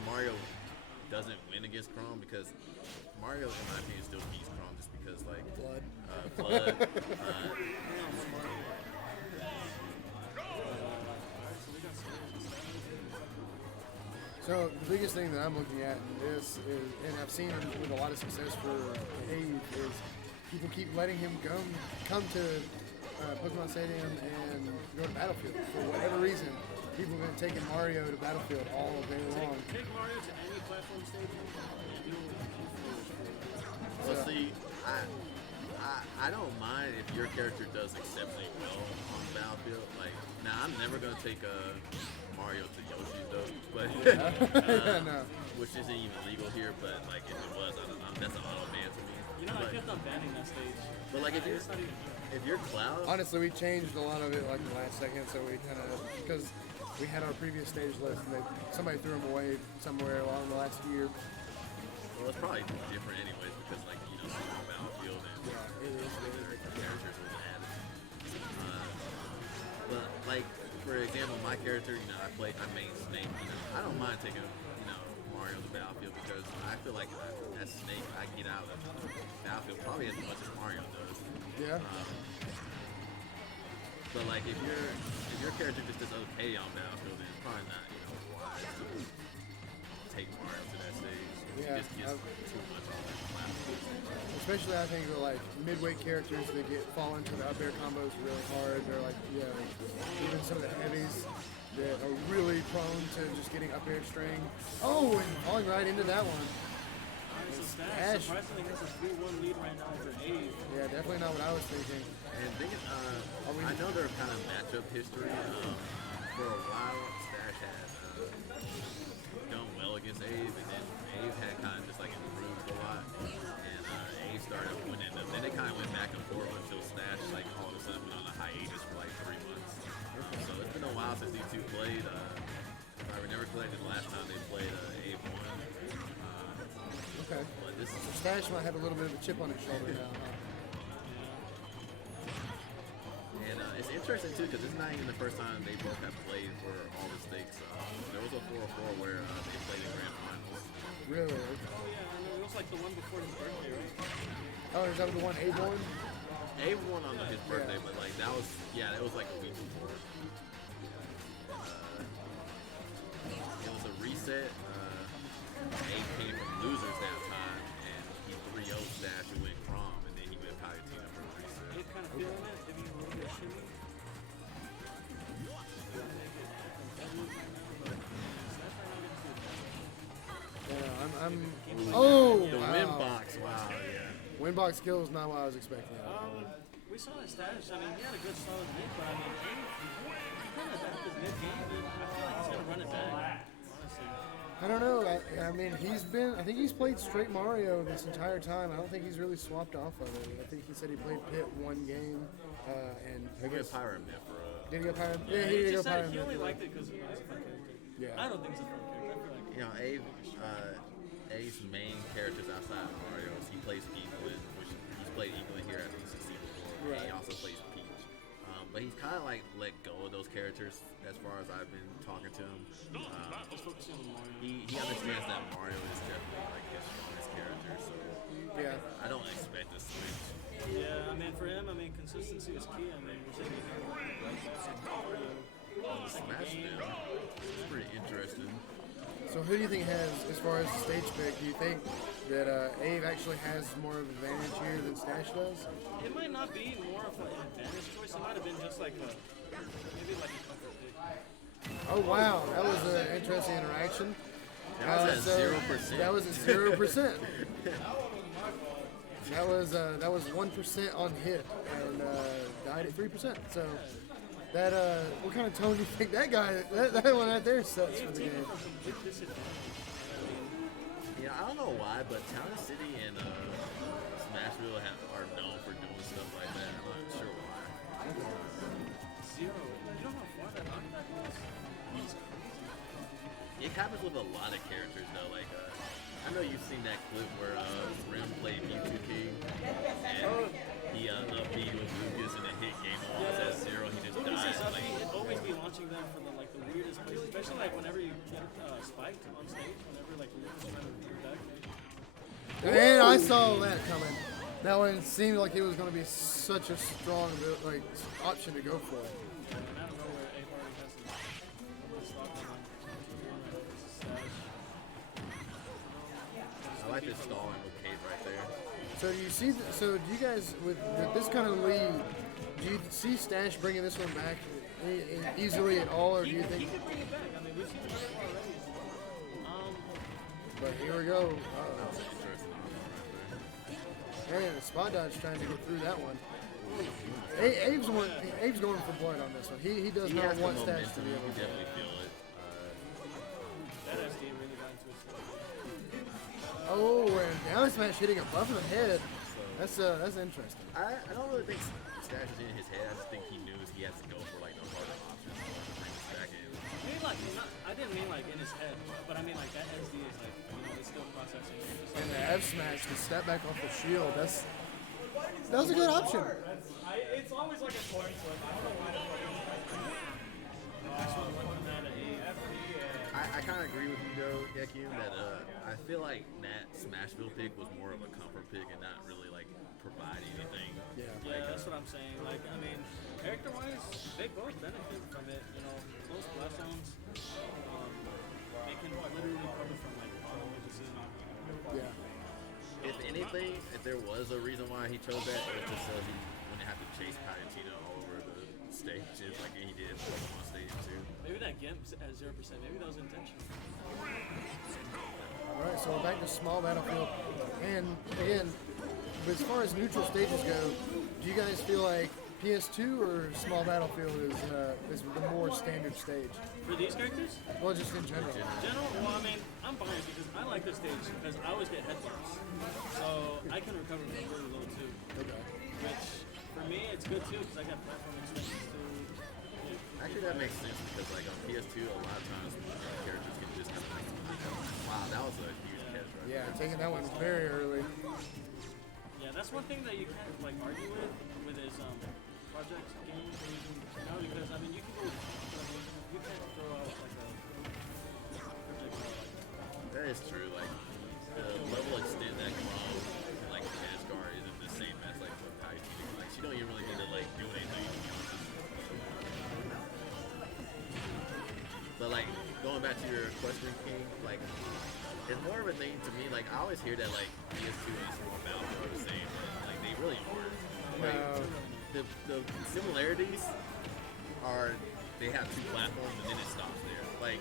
that Mario doesn't win against Chrome because Mario, in my opinion, still beats Chrome just because like blood. So the biggest thing that I'm looking at in this is, and I've seen with a lot of success for Abe, is people keep letting him come to Pokemon Stadium and go to Battlefield for whatever reason. People have been taking Mario to Battlefield all day long. Take Mario to any platform stage. Well, see, I don't mind if your character does exceptionally well on the Battlefield. Like, now I'm never gonna take Mario to Yoshi's though, but No. which isn't even legal here. But like, if it was, that's an auto ban to me. You know, I kept on banning that stage. But like, if you're Cloud, Honestly, we changed a lot of it like the last second, so we kind of, because we had our previous stage list and somebody threw them away somewhere along the last year. well, it's probably different anyways because like Super Battlefield and different characters was added. But like for example, my character, I main Snake. I don't mind taking Mario to Battlefield because I feel like as Snake, I get out of Battlefield probably as much as Mario does. Yeah. But like if your character just does okay on Battlefield, then it's probably not wise to take Mario to that stage. Yeah, It just gets too much on that platform. Especially I think with like midweight characters that fall into the up air combos really hard. They're like even some of the heavies that are really prone to just getting up air string. Oh, and falling right into that one. Stache surprisingly has a 3-1 lead right now over Abe. Yeah, definitely not what I was thinking. And I know their kind of matchup history. For a while, Stache had done well against Abe, and then Abe had kind of just like improved a lot, and Abe started winning. And then they kind of went back and forth until Stache like all of a sudden went on a hiatus for like 3 months. So it's been a while since these two played. If I never collected the last time they played, Abe won. Okay. But this is Stache might have a little bit of a chip on his shoulder now, huh? And it's interesting too because it's not even the first time they both have played for all the stakes. There was a 4-4 where they played in grand finals. Really? Oh yeah, I know. It was like the one before his birthday, right? Oh, is that the one Abe won? Abe won on his birthday, but like that was like a week before. It was a reset. Abe came from losers that time, and he 3-0 Stache and went Crom, and then he went Palutena for the reset. Abe kind of feeling it, giving him a little bit of shimmy. Yeah, Oh, The wow. win box, wow, yeah. Win box skill is not what I was expecting. We saw his status. I mean, he had a good solid mid, but I mean, he kind of adapted his mid game, and I feel like he's gonna run it back. Honestly. I don't know. I mean, I think he's played straight Mario this entire time. I don't think he's really swapped off of it. I think he said he played Pit one game, and He got Pyramid for did he go Pyramid? Yeah, he did just go said Pyramid. he only liked it because it was a fun character. Yeah. I don't think it's a fun character. I feel like Abe's main characters outside of Mario is he plays Inkling, which he's played Inkling here at PCC before. Right. And he also plays Peach. But he's kind of like let go of those characters as far as I've been talking to him. just focusing on Mario. He understands that Mario is definitely like his strongest character, so Yeah. I don't expect a switch. Yeah, I mean, for him, consistency is key. I mean, we're seeing him Smash now, it's pretty interesting. So who do you think has, as far as the stage pick, do you think that Abe actually has more of an advantage here than Stache does? It might not be more of an advantage choice. It might have been just like maybe like a comfort pick. Oh wow, that was an interesting interaction. That was at 0%. That was at 0%. That was 1% on hit and died at 3%. So that what kind of tone do you think that one right there sets for the game? Yeah, I don't know why, but Town City and Smashville are known for doing stuff like that. I'm not sure why. 0. You know how far that knockback was? It happens with a lot of characters though. Like I know you've seen that clip where Rim played Mewtwo King and he up B with Lucas and it hit game on at 0. He just died say Stache, he'd always be launching them from the weirdest places, especially like whenever you get spiked on stage, whenever like you're trying to do back. And I saw that coming. That one seemed like it was going to be such a strong option to go for. And I don't know where Abe already has his stock on Stache. I like this stalling with Kate right there. So do you see? So do you guys with this kind of lead? Do you see Stache bringing this one back easily at all, or do you think? He could bring it back. I mean, we've seen it already. But here we go. That was an interesting option right there. And a spot dodge trying to get through that one. Abe's going for blood on this one. He does not want Stache to be able to. Definitely feel it. That SD really got into his foot. Oh, and down smash hitting above the head. That's interesting. I don't really think Stache is in his head. I just think he knew he has to go for like no harder options to bring this back in. I mean, like, I didn't mean like in his head, but I mean like that SD is like, it's still processing. It's And like, the F smash, the step back off the shield. That was a good option. It's always like a coin flip. I don't know why the fuck I kind of agree with you though, Gekium, that I feel like that Smashville pick was more of a comfort pick and not really like provide anything. Yeah. yeah, that's what I'm saying. Like, I mean, character-wise, they both benefit from it. You know, close blast zones, they can literally cover from like auto agency. Yeah. If anything, if there was a reason why he chose that, it was just so he wouldn't have to chase Palutena all over the stage like he did on stage too. Maybe that GIMP at 0%, maybe that was intentional. All right, so we're back to small battlefield. And again, as far as neutral stages go, do you guys feel like PS2 or small battlefield is the more standard stage? For these characters? Well, just in general. General, well, I mean, I'm biased because I like this stage because I always get head bumps. So I can recover from really low too. Okay. Which, for me, it's good too because I got platform extensions too. Actually, that makes sense because like on PS2, a lot of times characters can just kind of like, wow, that was a huge catch right Yeah, there. taking that one very early. Yeah, that's one thing that you can't like argue with his project games. No, because I mean you can go, you can't throw out like a project That is true. Like the level extent that Chrome like Asgard isn't the same as like what Palutena. Like she don't even really need to like do anything. But like going back to your question, King, like it's more of a thing to me. Like I always hear that like PS2 and Small Battle are the same. Like they really aren't. Like the similarities are they have two platforms and then it stops there. Like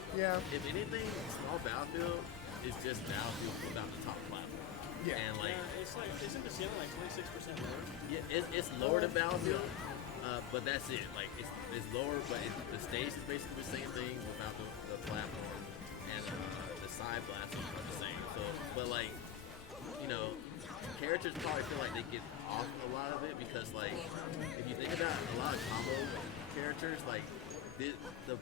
if anything, Small Battlefield is just Battlefield without the top platform. Yeah. And like it's like isn't the ceiling like 26% lower? yeah, it's lower than Battlefield. But that's it. Like it's lower, but the stage is basically the same thing without the platform, and the side blasts are the same. So, but like, you know, characters probably feel like they get off a lot of it because like, if you think about a lot of combo characters, like the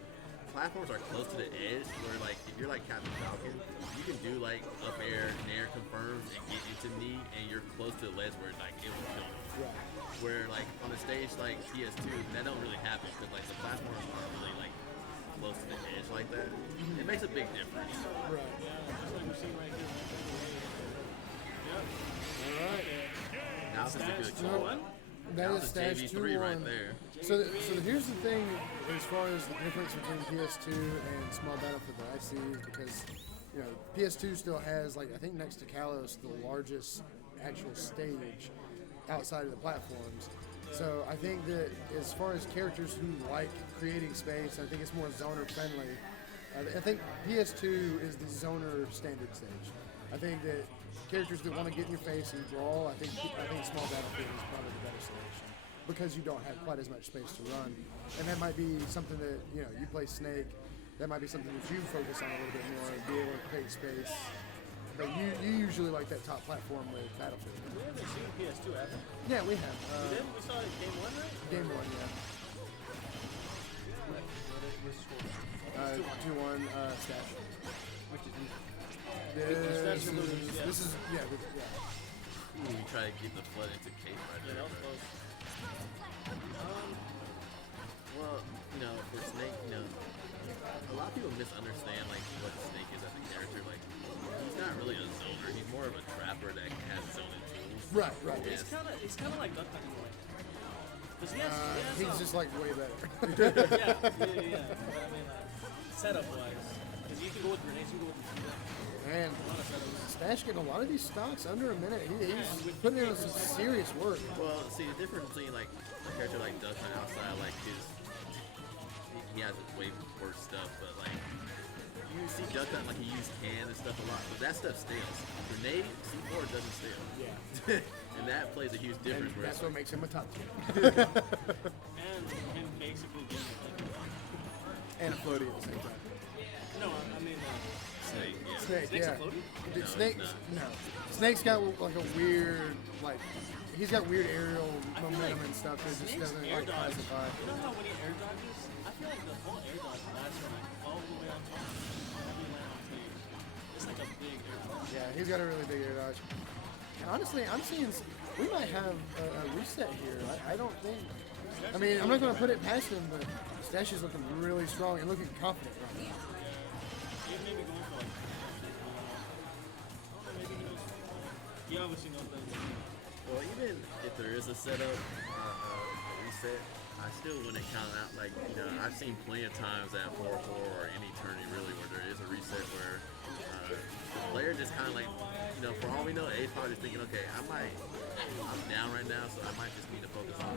platforms are close to the edge where like if you're like Captain Falcon, you can do like up air, nair confirms and get into knee, and you're close to the ledge where like it will kill you. Right. Where like on a stage like PS2, that don't really happen because like the platforms aren't really like close to the edge like that. It makes a big difference. Right. Yeah, just like we're seeing right here. Yep. All right. Now this is a good Stache call. 2-1. That Now is the Stache JV3 2-1. right there. So here's the thing as far as the difference between PS2 and Small Battlefield that I see is because, you know, PS2 still has, like, I think next to Kalos, the largest actual stage outside of the platforms. So I think that as far as characters who like creating space, I think it's more zoner friendly. I think PS2 is the zoner standard stage. I think that characters that want to get in your face and brawl, I think Small Battlefield is probably the better selection because you don't have quite as much space to run. And that might be something that, you know, you play Snake, that might be something that you focus on a little bit more and be able to create space. But you usually like that top platform with Battlefield. We haven't seen PS2, have we? Yeah, we have. We did? We saw it in Game 1, right? Game 1, yeah. 2-1, Stache. Which is This is, yeah. Ooh, you try to keep the flood into Kate right Yeah, there. that was close. Well, for Snake, a lot of people misunderstand like what Snake is as a character. Like, he's not really a zoner. He's more of a trapper that has zoning tools. Right. He's kind of like Duck Hunt in a way. Because he has He's just like way better. yeah. But I mean, setup wise, because you can go with grenades, you can go with the Man, a lot of setups. Stache getting a lot of these stocks under a minute. He's putting in some serious work. Well, see, the difference between like a character like Duck Hunt outside, like he has way worse stuff, but like you see Duck Hunt like he used can and stuff a lot, but that stuff stales. Grenade C4 doesn't stale. Yeah. And that plays a huge difference. And that's what makes him a top 10. And him basically getting And a floaty at the same time. no, I mean, Snake, yeah. Snake, Snake's yeah. a floaty? Dude, No, Snake, he's no. Snake's got like a weird, like, he's got weird aerial momentum and stuff that just Snake's doesn't air like dodge. classify. You know how when he air dodges, I feel like the whole air dodge lasts from like all the way on top. Every land on stage. It's like a big air dodge. Yeah, he's got a really big air dodge. And honestly, I'm seeing we might have a reset here. I don't think. I mean, I'm not going to put it past him, but Stache is looking really strong and looking confident right now. He may be going for like, maybe he knows. He obviously knows that. Well, even if there is a setup, reset, I still wouldn't count out, like, I've seen plenty of times at 4-4 or any tourney really where there is a reset where the player just kind of like, for all we know, A's probably just thinking, okay, I'm down right now, so I might just need to focus on,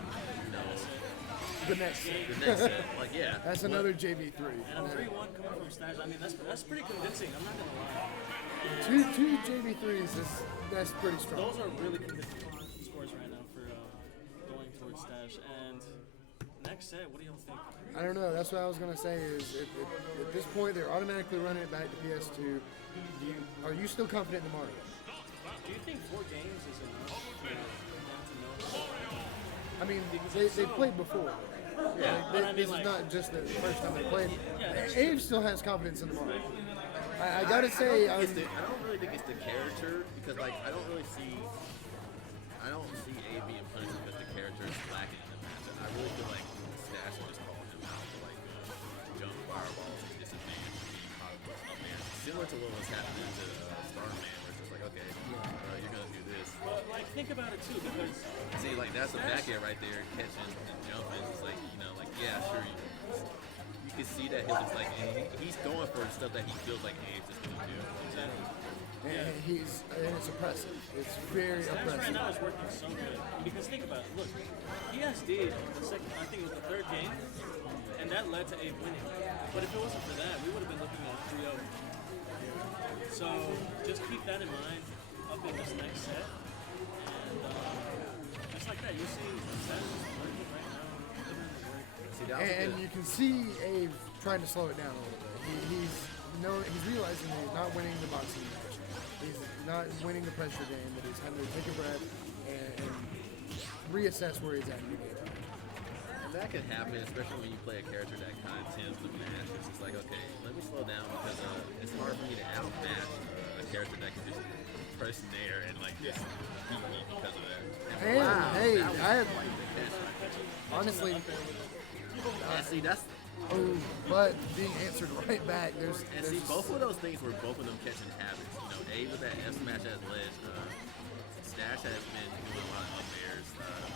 The next set. the next set. Like, yeah. That's another JV3. And a 3-1 coming from Stache, I mean, that's pretty convincing. I'm not going to lie. Two JV3s, that's pretty strong. Those are really convincing scores right now for going towards Stache. And next set, what do y'all think? I don't know. That's what I was going to say is at this point, they're automatically running it back to PS2. Are you still confident in the Mario? Do you think 4 games is enough for them to know? I mean, they played before. Yeah. But I mean, This is like- not just the first time they played. Yeah, that's Abe still has confidence in the Mario. I gotta say, I don't really think it's the character because, like, I don't see A being punished because the character is lacking in the match. I really feel like Stache will just call him out for like jump fireballs and disadvantage being probably up there. Similar to what was happening to Starman, where it's just like, okay, you're gonna do this. But, like, think about it too, because See, like that's a back air right there, catching and jumping. It's like, yeah, sure. You can see that he's just like he's going for stuff that he feels like Abe's just gonna do. and it's oppressive. It's very Stache right oppressive. now is working so good. Because think about it, look, PSD the second, I think it was the 3rd game, and that led to Abe winning. But if it wasn't for that, we would have been looking at 3-0. So just keep that in mind up in this next set. And just like that, you're seeing Stache is working right now, putting in the work. See, that was And good. you can see Abe trying to slow it down a little bit. He's realizing that he's not winning the boxing match. He's not winning the pressure game, that he's having to take a breath and reassess where he's at in the game. And that can happen, especially when you play a character that kind of tends to match. It's just like, okay, let me slow down because it's hard for me to outmatch a character that can just press nair and like just beat me because of that. And hey, that was I have quite the catch. honestly, And see, but being answered right back, there's both of those things were both of them catching habits. A with that F smash as ledge. Stache has been doing a lot of up airs,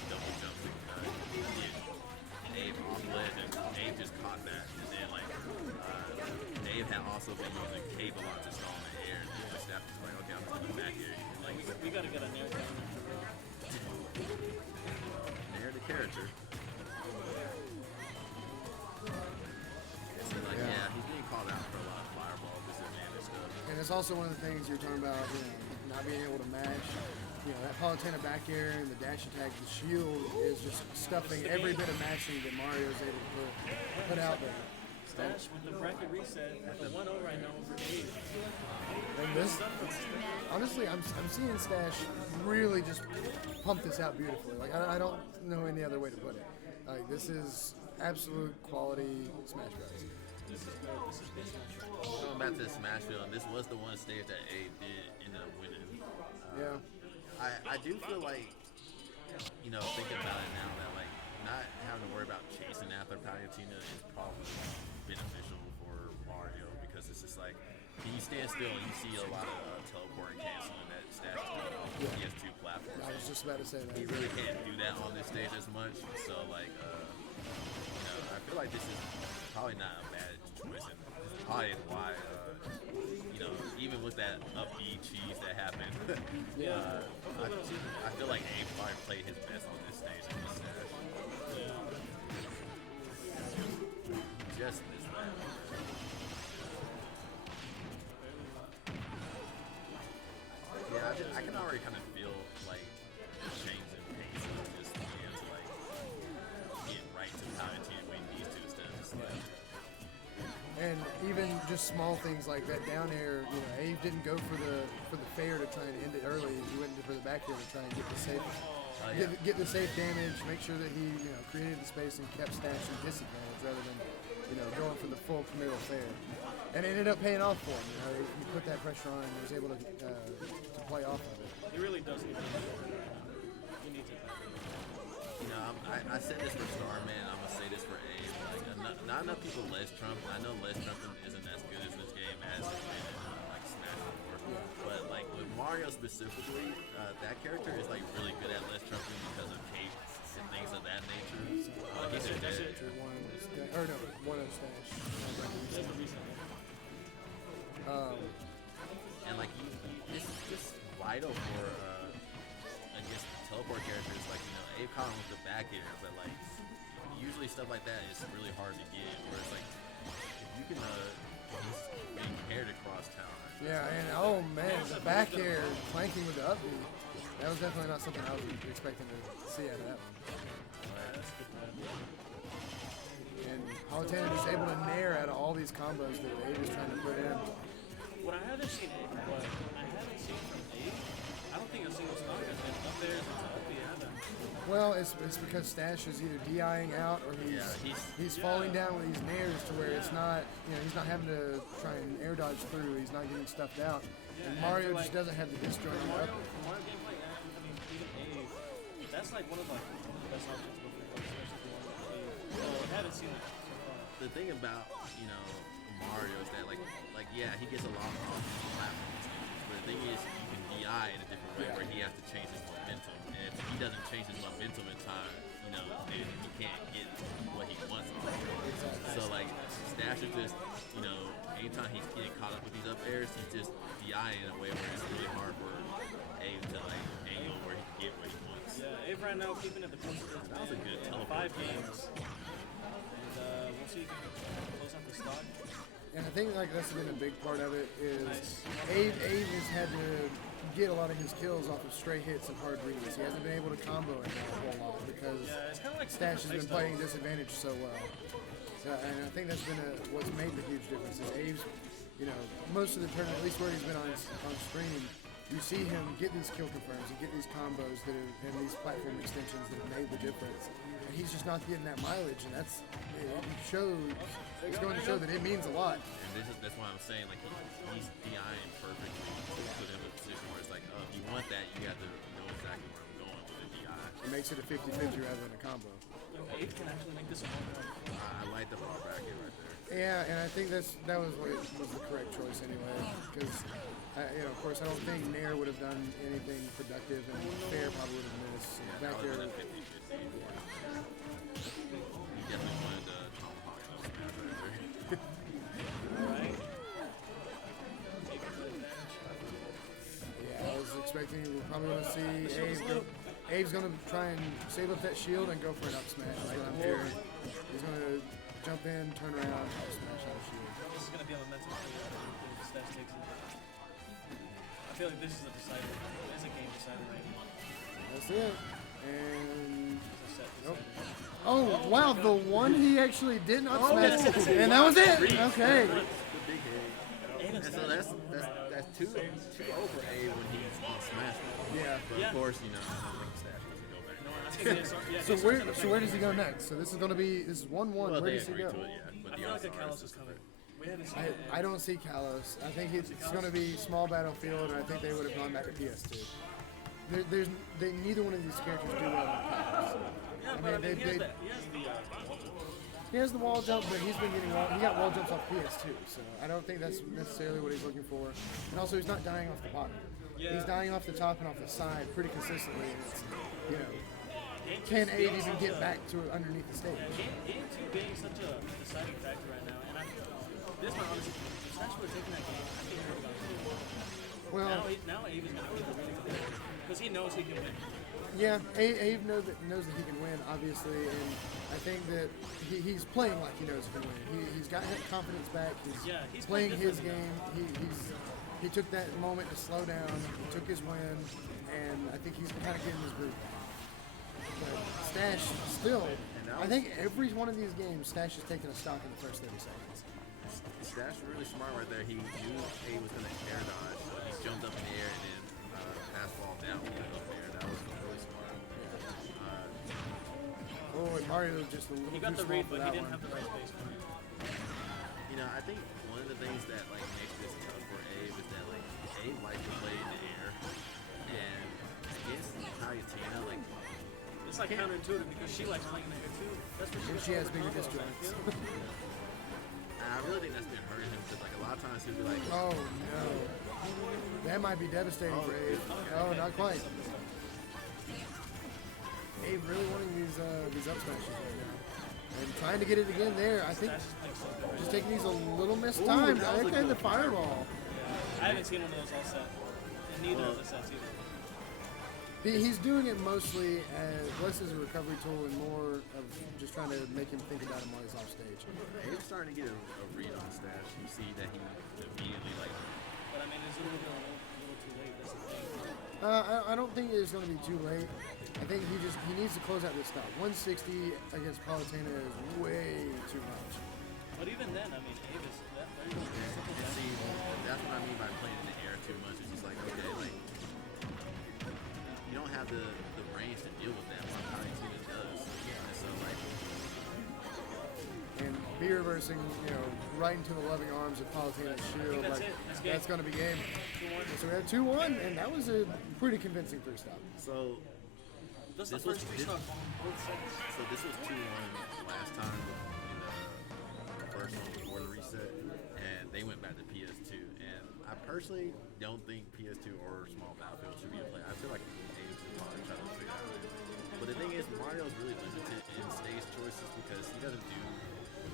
double jumps, and Abe off ledge, and Abe just caught that. And then like Abe had also been using cape a lot to stall in the air, and then Stache was like, okay, I'm just gonna back air. Like We gotta get a nair down there for real. nair the character. So like yeah, he's being called out for a lot of fireball disadvantage stuff. And it's also one of the things you're talking about, not being able to match. That Palutena back air and the dash attack, the shield is just stuffing every bit of matching that Mario's able to put out there. Stache with the bracket reset, with the 1-0 right now over Abe. And this, honestly, I'm seeing Stache really just pump this out beautifully. Like I don't know any other way to put it. Like this is absolute quality Smash Bros. This is good. This is good Smash. Going back to the Smash Field, this was the one stage that Abe did end up winning. Yeah. I do feel like, thinking about it now that like, not having to worry about chasing after Palutena is probably beneficial for Mario because it's just like he stands still and you see a lot of teleport and canceling that Stache does. He has 2 platforms. I was just about to say that. He really can't do that on this stage as much. So like, I feel like this is probably not a bad choice, and probably why, even with that upbeat cheese that happened, I feel like Abe probably played his best on this stage in this Stache. Just this way. Yeah, I can already kind of feel like the change in pace of just being able to like get right to Palutena when he needs to instead of just like. And even just small things like that down air, Abe didn't go for the fair to try and end it early. He went for the back air to try and get the safe, get the safe damage, make sure that he created the space and kept Stache in disadvantage rather than going for the full committal fair. And it ended up paying off for him. He put that pressure on and was able to play off of it. He really does need to. He needs it. I said this for Starman. I'm gonna say this for Abe. Like, not enough people less Trump. I know less Trumping isn't as good as this game as it's been in like Smash before. But like with Mario specifically, that character is like really good at less Trumping because of Kate and things of that nature. That's it. One of Stache. That's the reason. And like this is just vital for I guess the teleport characters. Like Abe caught him with the back air, but like usually stuff like that is really hard to get. Where it's like if you can he's being paired across town. Yeah, and oh man, the back air flanking with the upbeat. That was definitely not something I was expecting to see out of that one. And Palutena is able to nair out of all these combos that Abe is trying to put in. What I haven't seen from Abe, I don't think a single stock has been up there since upbeat either. Well, it's because Stache is either DIing out or he's falling down with these nairs to where it's not, he's not having to try and air dodge through. He's not getting stuffed out. And Mario just doesn't have the disjoint up. Mario gameplay, even Abe, that's like one of the best options with especially if you want to Abe. So I haven't seen it so far. The thing about Mario is that like he gets a lot of platforms, but the thing is you can DI in a different way where he has to change his momentum, and if he doesn't change his momentum in time, then he can't get what he wants. So like Stache is just anytime he's getting caught up with these up airs, he's just DIing in a way where it's really hard for Abe to like angle where he can get what he wants. Yeah, Abe right now keeping it the close to That was a good teleport. 5 games. And we'll see if he can close out the stock. And I think like that's been a big part of it is Abe has had to get a lot of his kills off of stray hits and hard reads. He hasn't been able to combo it a whole lot because it's kind of like Stache has been playing disadvantage so well. So, and I think that's been what's made the huge difference is Abe's, most of the tournament, at least where he's been on stream, you see him get these kill confirms and get these combos and these platform extensions that have made the difference. And he's just not getting that mileage, and it's going to show that it means a lot. And that's why I'm saying like he's DIing perfectly to put him in a position where it's like, if you want that, you have to know exactly where I'm going with the DI. It makes it a 50-50 rather than a combo. Abe can actually make this a 1-1. I like the ball bracket right there. Yeah, and I think that was the correct choice anyway. Because, of course, I don't think Nair would have done anything productive, and Fair probably would have missed. Back there, 50-50. You definitely wanted to tomahawk those snaps right there. Right? yeah, I was expecting we're probably going to see Abe's going to try and save up that shield and go for an up smash. Like I'm hearing. He's going to jump in, turn around, up smash out of shield. This is going to be a momentum play if Stache takes it. I feel like this is a decider. This is a game decider right now. That's it. And It's a set Nope. decider. oh wow, the one he actually didn't up smash, that's it. and that was it. Okay. The big head. And so that's 2-0 for Abe when he's on Smash. Yeah. But of course, I think Stache doesn't go back. No, I think it's, yeah, So where does he go next? So this is 1-1. Well, Where they does he agreed go? to it, yeah. But I the feel like a All-Stars Kalos is coming. We haven't seen it. I don't see Kalos. I think it's going to be small battlefield, and I think they would have gone back to PS2. neither one of these characters do well on pads. Yeah, but I mean, He has the wall jump, but he's been getting he got wall jumps off PS2, so I don't think that's necessarily what he's looking for. And also, he's not dying off the bottom. Yeah. He's dying off the top and off the side pretty consistently. And it's, you know, can Abe even get back to underneath the stage? Game 2 being such a deciding factor right now, and this is my honest opinion. If Stache would have taken that game, I think he would have gone through. Well, Now Abe is going to be the winning because he knows he can win. yeah, Abe knows that he can win, obviously, and I think that he's playing like he knows he can win. He's got that confidence back. He's playing his game. He took that moment to slow down. He took his win, and I think he's kind of getting his groove back. But Stache still, I think every one of these games, Stache is taking a stock in the first 30 seconds. Stache really smart right there. He knew Abe was going to air dodge, so he jumped up in the air and then fastball down with it up there. That was really smart. And Mario just a little He too got the small read, for but that he didn't one. have the right space for it. You know, I think one of the things that like makes this tough for Abe is that like Abe likes to play in the air, and against Palutena, like It's like counterintuitive because she likes playing in the air too. That's what And she has bigger disjoints. and I really think that's been hurting him because like a lot of times he'll be like, Oh no, that might be devastating for Abe. Oh, not quite. Abe really wanting these up smashes right now, and trying to get it again there. I think just taking these a little mistimed. that I was think a and the good fireball. I haven't seen one of those all set. And neither of the sets either. He's doing it mostly as less as a recovery tool and more of just trying to make him think about him while he's off stage. Abe's starting to get a read on Stache. You see that he immediately like. But I mean, it's a little too late. That's the thing. I don't think it's going to be too late. I think he needs to close out this stop. 160 against Palutena is way too much. But even then, I mean, Abe is that very simple. And see, that's what I mean by playing in the air too much. It's just like, okay, like you don't have the range to deal with that while Palutena does. And so like, And be reversing, right into the loving arms of Palutena's shield. that's Like, it. That's game. that's going to be game. 2-1. So we had 2-1, and that was a pretty convincing three stop. so That's the This was- first three this- stop both sets. So this was 2-1 last time in the first one before the reset, and they went back to PS2. And I personally don't think PS2 or small battlefield should be a play. I feel like Abe should probably try to figure out. But the thing is, Mario's really limited in stage choices because he doesn't do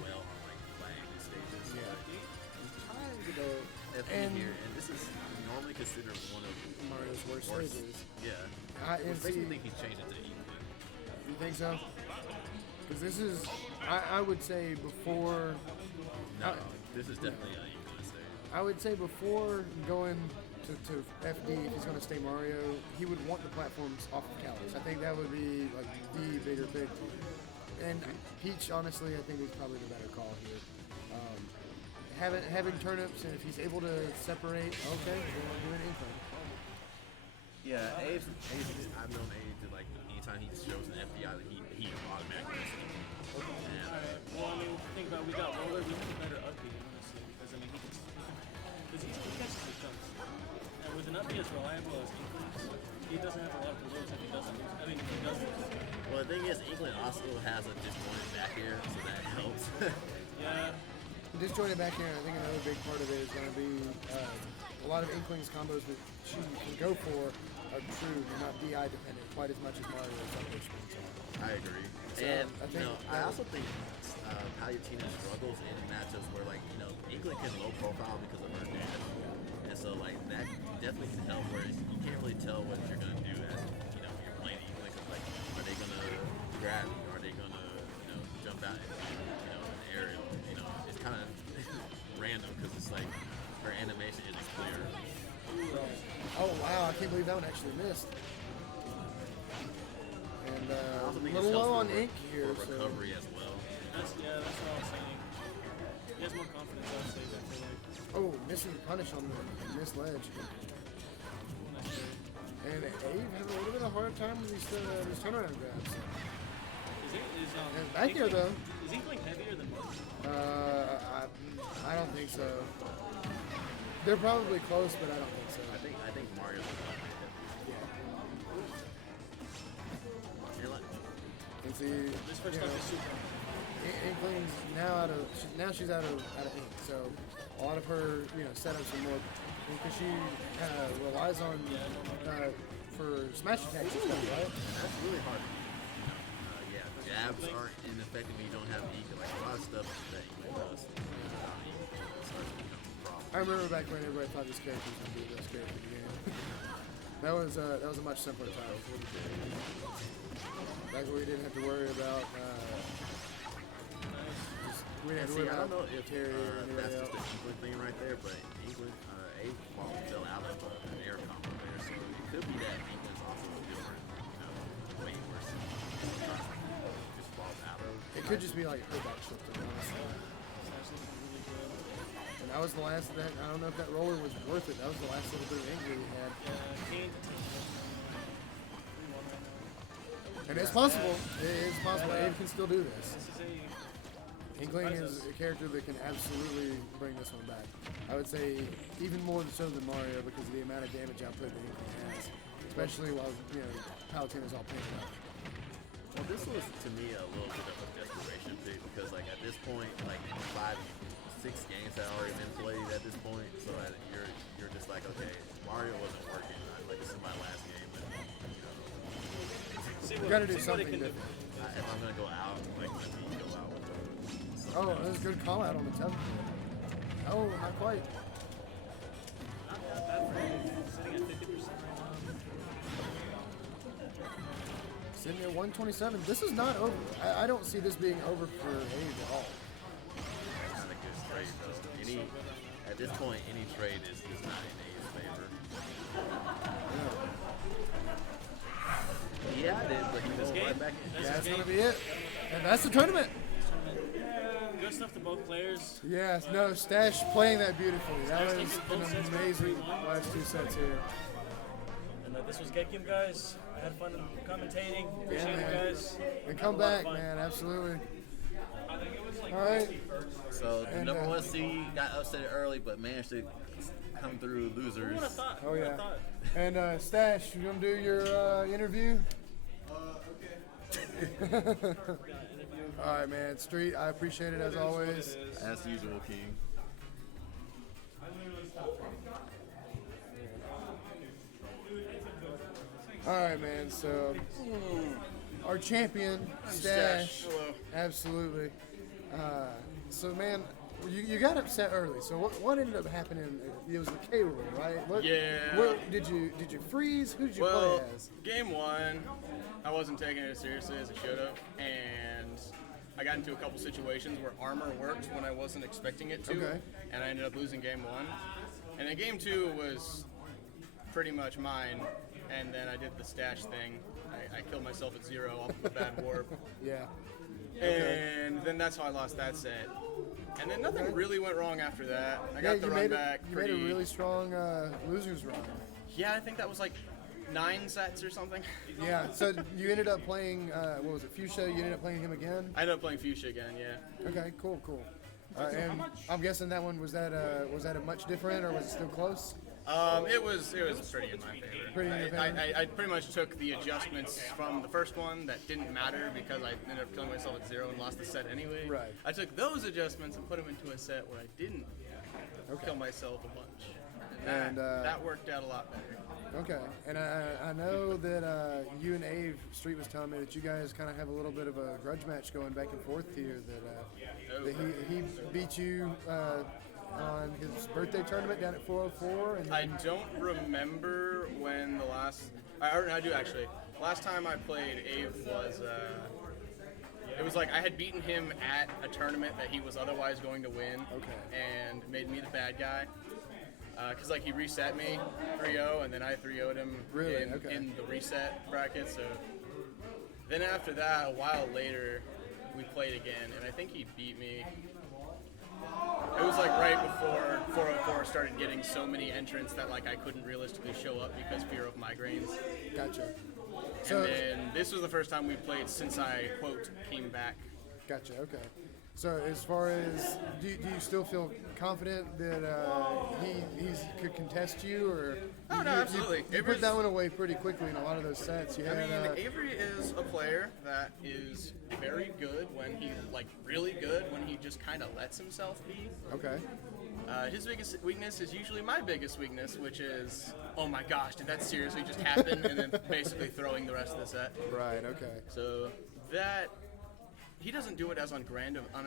well on like flag stages. So, like, he's trying to go FP And- here, and this is normally considered one of Mario's worst worst. stages. Yeah. And Which makes me see- think he's changed it to Inkling. You think so? Because this is, I would say before, No, this is definitely an Inkling stage. I would say before going to FD, if he's going to stay Mario, he would want the platforms off of Kalos. I think that would be like the bigger pick. And Peach, honestly, I think is probably the better call here. Having turnips, and if he's able to separate, okay, then we'll do an Inkling. Yeah, Abe's I've known Abe to like anytime he shows an FBI that he automatically misses. And Well, I mean, think about it, we got Roller, we need a better up B, honestly, because I mean, he catches his jumps. And with an up B as reliable as Inkling, he doesn't have a lot to lose if he doesn't lose. I mean, if he does lose. well, the thing is, Inkling also has a disjointed back air, so that helps. Yeah, Disjointed back here, I think another big part of it is going to be a lot of Inkling's combos that she can go for are true and not DI dependent quite as much as Mario's up HPs are. I agree. So, And I think I also think Palutena struggles in matchups where like Inkling can low profile because of her dash, and so like that definitely can help. Whereas you can't really tell what you're gonna do as when you're playing Inkling. 'Cause, like, are they gonna grab you? Are they gonna jump out and an aerial? It's kind of random because it's like her animation isn't clear. Oh wow, I can't believe that one actually missed. And I also a think little it's low on helpful ink here. for So. recovery as well. that's what I was saying. He has more confidence on stage, I feel like. Oh, missing the punish on this ledge. That's great. And Abe has a little bit of a hard time with these turnaround grabs. And back here though, Is Inkling heavier than most? I don't think so. They're probably close, but I don't think so. I think Mario's a lot. Yeah. You're like, And see, This first you stuff know, is super. Inkling's now she's out of ink. So a lot of her setups are more because she kind of relies on for smash attacks and stuff, right? that's really hard. Yeah, jabs aren't ineffective when you don't have ink. Like a lot of stuff that Inkling does. It starts to become a problem. I remember back when everybody thought this character was gonna be the best character in the game. that was a much simpler time. Back when we didn't have to worry about. We didn't have to See, worry I about don't know if carry or that's anybody just else. the Inkling thing right there, but Inkling, Abe fell out of an air combo there, so it could be that Inkling's also different, way worse. Just falls out of. It could just be like a payback shifting, honestly. Stache looking really good. And that was the last of that. I don't know if that roller was worth it. That was the last little bit of anger we had. Kane to take it. 3-1 right now. And it's possible. It is possible. Abe can still do this. This is a Inkling is a character that can absolutely bring this one back. I would say even more so than Mario because of the amount of damage output that Inkling has, especially while Palutena's all painted up. Well, this was to me a little bit of a desperation pick because, like, at this point, like 6 games had already been played at this point, so you're just like, okay, Mario wasn't working. Like, this is my last game, and see We what, gotta do see what it something can different. if I'm gonna go out, like, let me go out with Oh, that was a good call out on the top. Oh, not quite. Not that bad for him. Sitting at 50% right now. Sitting at 127. This is not over. I don't see this being over for Abe at all. not a good trade, though. At this point, any trade is not in Abe's favor. Yeah. Yeah, I did, but he was game? right back in. That's That's his gonna game. be it. And that's the tournament. Good stuff to both players. Yes, no, Stache playing that beautifully. That Stache was taking both an sets for amazing 3-1. last 2 sets here. And this was Get Game, guys. I had fun commentating. Appreciate Yeah, it, man. guys. And come Had a lot of back, fun. man, absolutely. All right. So the And, number 1 seed got upset early, but managed to come through losers. Who would have thought? Oh, Who would yeah. have thought? And Stache, you gonna do your interview? All right, man. Street, I appreciate it as always. As usual, King. All right, man. So our champion, Stache. Hello. Absolutely. So, man, you got upset early. So what ended up happening? It was the K rule, right? Yeah. Did you freeze? Who did you Well, play as? game 1, I wasn't taking it as seriously as I should have, and I got into a couple situations where armor worked when I wasn't expecting it to, Okay. and I ended up losing game 1. And then game 2 was pretty much mine, and then I did the Stache thing. I killed myself at 0 off of a bad warp, Yeah. and then that's how I lost that set. And then nothing really went wrong after that. I got the you run made back You pretty. made a really strong losers run. Yeah, I think that was like 9 sets or something. Yeah. So you ended up playing what was it? Fuchsia. You ended up playing him again. I ended up playing Fuchsia again, yeah. Okay. Cool. And I'm guessing that one was that a much different or was it still close? It was pretty in my favor. Pretty in your favor? I pretty much took the adjustments from the first one that didn't matter because I ended up killing myself at 0 and lost the set anyway. Right. I took those adjustments and put them into a set where I didn't kill myself a bunch. And that worked out a lot better. Okay, and I know that you and Abe Street was telling me that you guys kind of have a little bit of a grudge match going back and forth here. That he beat you on his birthday tournament down at 404. And I don't remember when the last. I do actually. Last time I played Abe was. It was like I had beaten him at a tournament that he was otherwise going to win. Okay. And made me the bad guy. Because like he reset me 3-0 and then I 3-0'd him Really? in, Okay. in the reset bracket. So then after that, a while later, we played again, and I think he beat me. It was like right before 404 started getting so many entrants that like I couldn't realistically show up because fear of migraines. gotcha. And So then this was the first time we played since I quote came back. gotcha. Okay. So as far as do you still feel confident that he could contest you, or Oh, no, absolutely. You put Avery's- that one away pretty quickly in a lot of those sets. You I had, mean, Avery is a player that is very good when he, like, really good when he just kind of lets himself be. okay. His biggest weakness is usually my biggest weakness, which is, oh my gosh, did that seriously just happen? And then basically throwing the rest of the set. Right, okay. So that he doesn't do it as on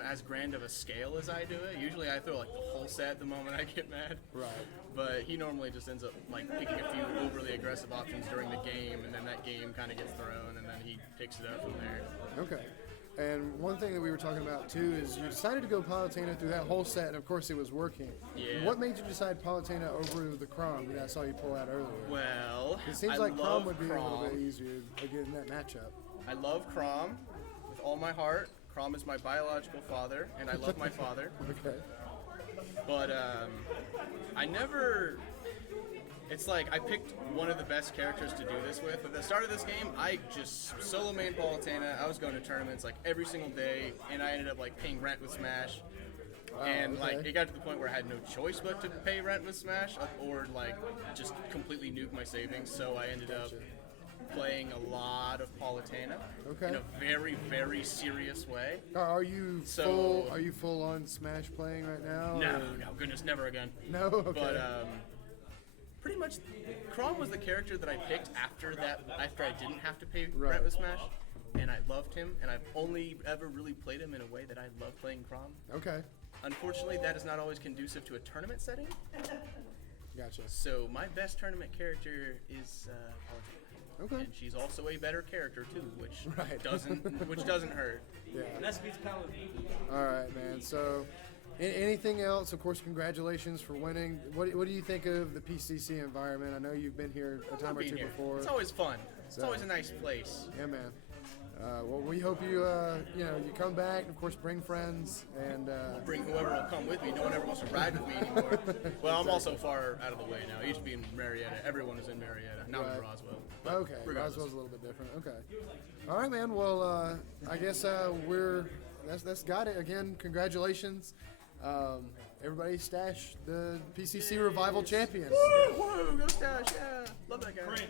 as grand of a scale as I do it. Usually I throw like the whole set the moment I get mad. Right. But he normally just ends up like picking a few overly aggressive options during the game, and then that game kind of gets thrown, and then he picks it up from there. Okay. And one thing that we were talking about too is you decided to go Palutena through that whole set, and of course it was working. Yeah. What made you decide Palutena over the Crom that I saw you pull out earlier? Well, It seems I like Crom love would be a little Crom. bit easier again in that matchup. I love Crom with all my heart. Crom is my biological father, and I love my father. Okay. But I never. It's like I picked one of the best characters to do this with. At the start of this game, I just solo main Palutena. I was going to tournaments like every single day, and I ended up like paying rent with Smash. And like okay. it got to the point where I had no choice but to pay rent with Smash, or like just completely nuke my savings. So I ended up playing a lot of Palutena Okay. in a very, very serious way. Are you So- full? Are you full on Smash playing right now? No, or- no, goodness, never again. No. Okay. But pretty much, Crom was the character that I picked after I didn't have to pay Right. rent with Smash, and I loved him, and I've only ever really played him in a way that I love playing Crom. okay. Unfortunately, that is not always conducive to a tournament setting, Gotcha. so my best tournament character is Palutena. Okay. And she's also a better character too, which Right. doesn't hurt. Yeah. And that beats Paladin. All right, man. So, anything else? Of course, congratulations for winning. What do you think of the PCC environment? I know you've been here a time or Being two here. before. It's always fun. It's So- always a nice place. Yeah, man. Well, we hope you you come back. Of course, bring friends and Bring whoever will come with me. No one ever wants to ride with me anymore. Well, I'm also far out of the way now. I used to be in Marietta. Everyone is in Marietta. Now I'm in Right. Roswell. But okay. regardless. Roswell's a little bit different. Okay. All right, man. Well, I guess that's got it. Again, congratulations. Everybody, Stache, the PCC Revival champion. Woo! Go Stache! Yeah, love that guy. Cringe.